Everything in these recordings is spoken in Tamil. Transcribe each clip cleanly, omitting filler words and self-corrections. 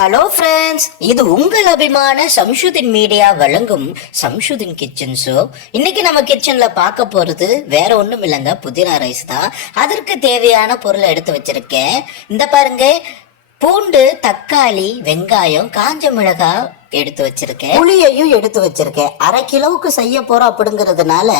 ஹலோ ஃப்ரெண்ட்ஸ், இது உங்கள் அபிமான சம்ஷுதின் மீடியா வழங்கும் சம்ஷுதின் கிச்சன் ஷோ. இன்னைக்கு நம்ம கிச்சன்ல பார்க்க போறது வேற ஒண்ணும் இல்லைங்க, புதினா ரைஸ் தான். அதற்கு தேவையான பொருளை எடுத்து வச்சிருக்கேன். இந்த பாருங்க, பூண்டு, தக்காளி, வெங்காயம், காஞ்ச மிளகாய் எடுத்து வச்சிருக்கேன். புளியையும் எடுத்து வச்சிருக்கேன். 1/2 கிலோவுக்கு செய்ய போறோம் அப்படிங்கறதுனால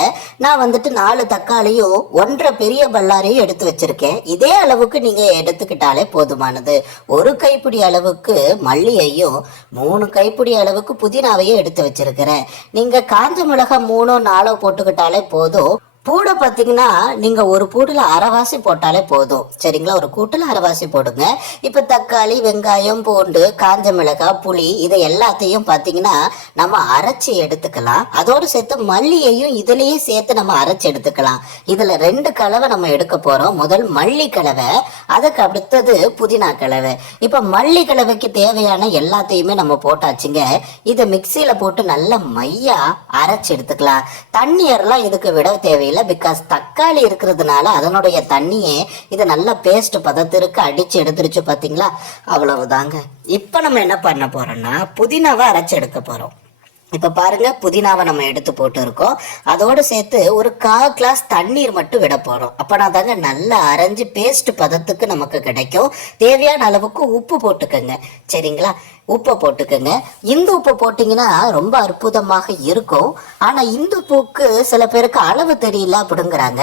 நான் 4 தக்காளியும் 1.5 பெரிய பல்லாரியும் எடுத்து வச்சிருக்கேன். இதே அளவுக்கு நீங்க எடுத்துக்கிட்டாலே போதுமானது. 1 கைப்பிடி அளவுக்கு மல்லியையும் 3 கைப்பிடி அளவுக்கு புதினாவையும் எடுத்து வச்சிருக்கிறேன். நீங்க காஞ்ச மிளகாய் 3 4 போட்டுக்கிட்டாலே போதும். பூடை பார்த்தீங்கன்னா நீங்க ஒரு பூட்டுல அரைவாசி போட்டாலே போதும், சரிங்களா? ஒரு கூட்டுல அரைவாசி போடுங்க. இப்ப தக்காளி, வெங்காயம், பூண்டு, காஞ்ச மிளகாய், புளி இதை எல்லாத்தையும் பார்த்தீங்கன்னா நம்ம அரைச்சி எடுத்துக்கலாம். அதோடு சேர்த்து மல்லியையும் இதுலயே சேர்த்து நம்ம அரைச்சி எடுத்துக்கலாம். இதுல 2 கலவை நம்ம எடுக்க போறோம். முதல் மல்லி கலவை, அதுக்கு அடுத்தது புதினா கலவை. இப்ப மல்லி கலவைக்கு தேவையான எல்லாத்தையுமே நம்ம போட்டாச்சுங்க. இதை மிக்சியில போட்டு நல்லா மையா அரைச்சி எடுத்துக்கலாம். தண்ணீர்லாம் இதுக்கு விட தேவையில்லை. பிகாஸ் தக்காளி இருக்கிறதுனால அதனுடைய தண்ணியே இது நல்ல பேஸ்ட் பதத்திற்கு அடிச்சு எடுத்துருச்சு. பாத்தீங்களா? அவ்வளவுதாங்க. இப்ப நம்ம என்ன பண்ண போறோம்னா புதினாவை அரைச்சு எடுக்க போறோம். இப்ப பாருங்க, புதினாவை நம்ம எடுத்து போட்டு இருக்கோம். அதோடு சேர்த்து ஒரு 1/4 கிளாஸ் தண்ணீர் மட்டும் விட போறோம். அப்பனா தாங்க நல்லா அரைஞ்சு பேஸ்ட் பதத்துக்கு நமக்கு கிடைக்கும். தேவையான அளவுக்கு உப்பு போட்டுக்கோங்க, சரிங்களா? உப்பை போட்டுக்கோங்க. இந்து உப்பு போட்டிங்கன்னா ரொம்ப அற்புதமாக இருக்கும். ஆனால் இந்து பூக்கு சில பேருக்கு அளவு தெரியல அப்படிங்கிறாங்க.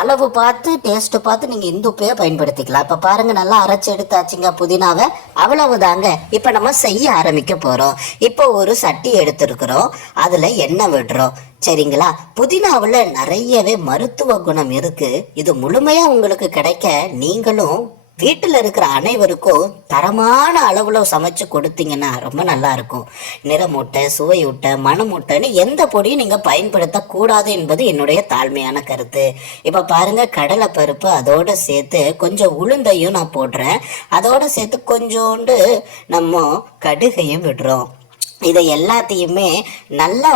அளவு பார்த்து டேஸ்ட் பார்த்து நீங்கள் இந்து உப்பையே பயன்படுத்திக்கலாம். இப்போ பாருங்க, நல்லா அரைச்சி எடுத்தாச்சுங்க புதினாவை. அவ்வளவுதாங்க. இப்போ நம்ம செய்ய ஆரம்பிக்க போகிறோம். இப்போ ஒரு சட்டி எடுத்துருக்குறோம், அதில் எண்ணெய் விடுறோம், சரிங்களா? புதினாவில் நிறையவே மருத்துவ குணம் இருக்கு. இது முழுமையா உங்களுக்கு கிடைக்க நீங்களும் வீட்டில் இருக்கிற அனைவருக்கும் தரமான அளவுல சமைச்சு கொடுத்தீங்கன்னா ரொம்ப நல்லா இருக்கும். நிறமூட்டை, சுவையூட்ட, மணமூட்டைன்னு எந்த பொடியும் நீங்க பயன்படுத்த கூடாது என்பது என்னுடைய தாழ்மையான கருத்து. இப்ப பாருங்க, கடலை பருப்பு அதோட சேர்த்து கொஞ்சம் உளுந்தையும் நான் போடுறேன். அதோட சேர்த்து கொஞ்சோண்டு நம்ம கடுகையும் விடுறோம். இதை எல்லாத்தையுமே நல்லா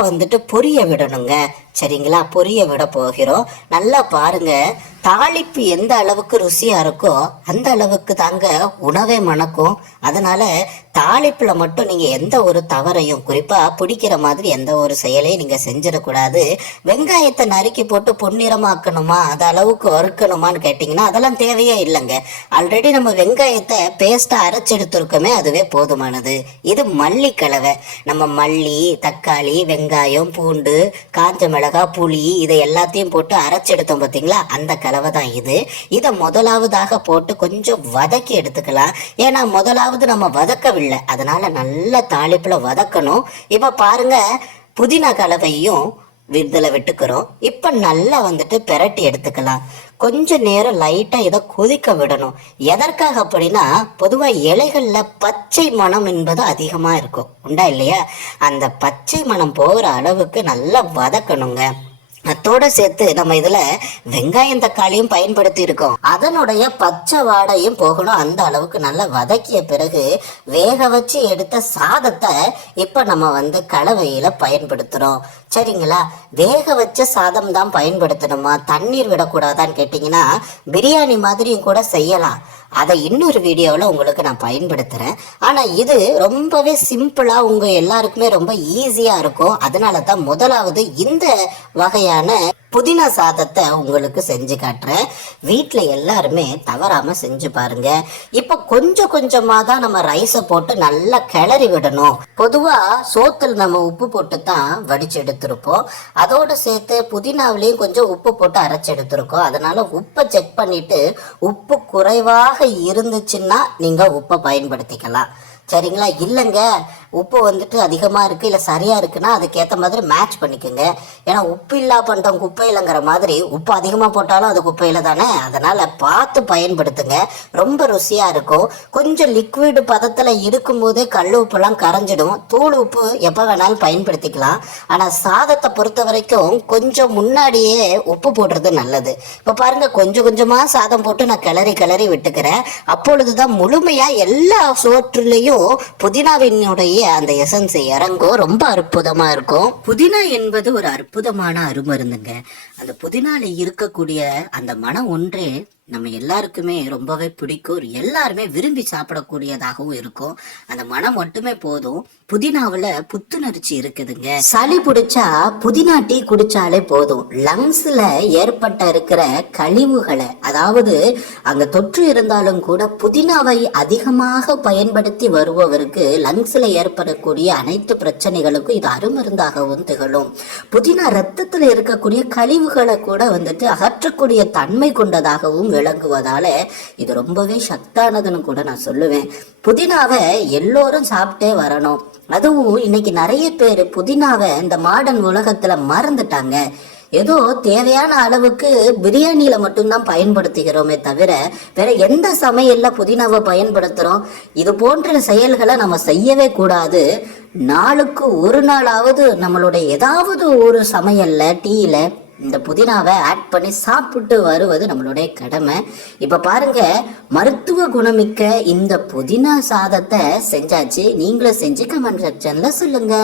பொரிய விடணுங்க, சரிங்களா? பொரிய விட போகிறோம். நல்லா பாருங்க, தாளிப்பு எந்த அளவுக்கு ருசியா இருக்கோ அந்த அளவுக்கு தாங்க உணவே மணக்கும். அதனால தாளிப்புல மட்டும் நீங்க எந்த ஒரு தவறையும், குறிப்பா பிடிக்கிற மாதிரி எந்த ஒரு செயலையும் நீங்க செஞ்சிடக்கூடாது. வெங்காயத்தை நறுக்கி போட்டு பொன்னிறமாக்கணுமா, அது அளவுக்கு வறுக்கணுமான்னு கேட்டீங்கன்னா அதெல்லாம் தேவையே இல்லைங்க. ஆல்ரெடி நம்ம வெங்காயத்தை பேஸ்டா அரைச்செடுத்திருக்கோமே, அதுவே போதுமானது. இது மல்லி கலவை. நம்ம மல்லி, தக்காளி, வெங்காயம், பூண்டு, காஞ்ச மிளகாய், புளி இதை எல்லாத்தையும் போட்டு அரைச்செடுத்தோம் பார்த்தீங்களா, அந்த கலவை தான் இது. இதை முதலாவதாக போட்டு கொஞ்சம் வதக்கி எடுத்துக்கலாம். ஏன்னா முதலாவது நம்ம வதக்கவில்லை, அதனால நல்ல தாளிப்புல வதக்கணும். இப்ப பாருங்க, புதினா கலவையும் விடுதலை விட்டுக்கிறோம். இப்ப நல்லா பெரட்டி எடுத்துக்கலாம். கொஞ்ச நேரம் லைட்டா இதை கொதிக்க விடணும். எதற்காக அப்படின்னா, பொதுவா இலைகள்ல பச்சை மணம் என்பது அதிகமா இருக்கும், உண்டா இல்லையா? அந்த பச்சை மணம் போகிற அளவுக்கு நல்லா வதக்கணுங்க. அத்தோட சேர்த்து நம்ம இதுல வெங்காயம், தக்காளியும் பயன்படுத்தி இருக்கோம். அதனுடைய பச்சை வாடையும் போகணும். அந்த அளவுக்கு நல்லா வதக்கிய பிறகு வேக வச்சு எடுத்த சாதத்தை இப்ப நம்ம கலவையில பயன்படுத்துறோம், சரிங்களா? வேக வச்ச சாதம் தான் பயன்படுத்தணுமா, தண்ணீர் விடக்கூடாதான்னு கேட்டீங்கன்னா பிரியாணி மாதிரியும் கூட செய்யலாம். அதை இன்னொரு வீடியோவில் உங்களுக்கு நான் பயன்படுத்துகிறேன். ஆனால் இது ரொம்பவே சிம்பிளாக உங்கள் எல்லாருக்குமே ரொம்ப ஈஸியாக இருக்கும். அதனால தான் முதலாவது இந்த வகையான புதினா சாதத்தை உங்களுக்கு செஞ்சு காட்டுறேன். வீட்டில் எல்லாருமே தவறாமல் செஞ்சு பாருங்க. இப்போ கொஞ்சம் கொஞ்சமாக தான் நம்ம ரைஸை போட்டு நல்லா கிளறி விடணும். பொதுவாக சோத்தில் நம்ம உப்பு போட்டு தான் வடிச்சு எடுத்திருப்போம். அதோடு சேர்த்து புதினாவிலையும் கொஞ்சம் உப்பு போட்டு அரைச்சி எடுத்திருக்கோம். அதனால உப்பை செக் பண்ணிட்டு உப்பு குறைவாக இருந்துச்சுன்னா நீங்கள் உப்பை பயன்படுத்திக்கலாம், சரிங்களா? இல்லைங்க, உப்பு அதிகமாக இருக்குது இல்லை சரியாக இருக்குன்னா அதுக்கேற்ற மாதிரி மேட்ச் பண்ணிக்கோங்க. ஏன்னா உப்பு இல்லா பண்டம் குப்பையிலங்கிற மாதிரி உப்பு அதிகமாக போட்டாலும் அது குப்பையில் தானே. அதனால் பார்த்து பயன்படுத்துங்க, ரொம்ப ருசியாக இருக்கும். கொஞ்சம் லிக்விட் பதத்தில் இருக்கும்போதே கல் உப்புலாம் கரைஞ்சிடும். தூள் உப்பு எப்போ வேணாலும் பயன்படுத்திக்கலாம். ஆனால் சாதத்தை பொறுத்த வரைக்கும் கொஞ்சம் முன்னாடியே உப்பு போடுறது நல்லது. இப்போ பாருங்கள், கொஞ்சம் கொஞ்சமாக சாதம் போட்டு நான் கிளறி விட்டுக்கிறேன். அப்பொழுது தான் முழுமையாக எல்லா சோற்றுலேயும் புதினாவினுடைய அந்த எசன்ஸ் இறங்கும். ரொம்ப அற்புதமா இருக்கும். புதினா என்பது ஒரு அற்புதமான அருமருந்துங்க. அந்த புதினால இருக்கக்கூடிய அந்த மனம் ஒன்றே நம்ம எல்லாருக்குமே ரொம்பவே பிடிக்கும், எல்லாருமே விரும்பி சாப்பிடக்கூடியதாகவும் இருக்கும். அந்த மனம் மட்டுமே போதும். புதினாவுல புத்துணர்ச்சி இருக்குதுங்க. சளி பிடிச்சா புதினா டீ குடிச்சாலே போதும், லங்ஸ்ல ஏற்பட்ட இருக்கிற கழிவுகளை, அதாவது அங்க தொற்று இருந்தாலும் கூட புதினாவை அதிகமாக பயன்படுத்தி வருபவருக்கு லங்ஸ்ல ஏற்படக்கூடிய அனைத்து பிரச்சனைகளுக்கும் இது அருமருந்தாகவும் திகழும். புதினா ரத்தத்துல இருக்கக்கூடிய கழிவுகளை கூட வந்துட்டு அகற்றக்கூடிய தன்மை கொண்டதாகவும் விளங்குவதால இது ரொம்பவே சத்தானதுன்னு கூட நான் சொல்லுவேன். புதினாவை எல்லோரும் சாப்பிட்டே வரணும். அதுவும் இன்னைக்கு நிறைய பேர் புதினாவை இந்த மாடர்ன் உலகத்துல மறந்துட்டாங்க. ஏதோ தேவையான அளவுக்கு பிரியாணியில மட்டும்தான் பயன்படுத்துகிறோமே தவிர வேற எந்த சமையல்ல புதினாவை பயன்படுத்துறோம்? இது போன்ற செயல்களை நம்ம செய்யவே கூடாது. நாளுக்கு ஒரு நாளாவது நம்மளுடைய ஏதாவது ஒரு சமையல்ல டீல இந்த புதினாவை ஆட் பண்ணி சாப்பிட்டு வருவது நம்மளுடைய கடமை. இப்ப பாருங்க, மருத்துவ குணமிக்க இந்த புதினா சாதத்தை செஞ்சாச்சு. நீங்களும் செஞ்சு கமெண்ட் செக்ஷன்ல சொல்லுங்க.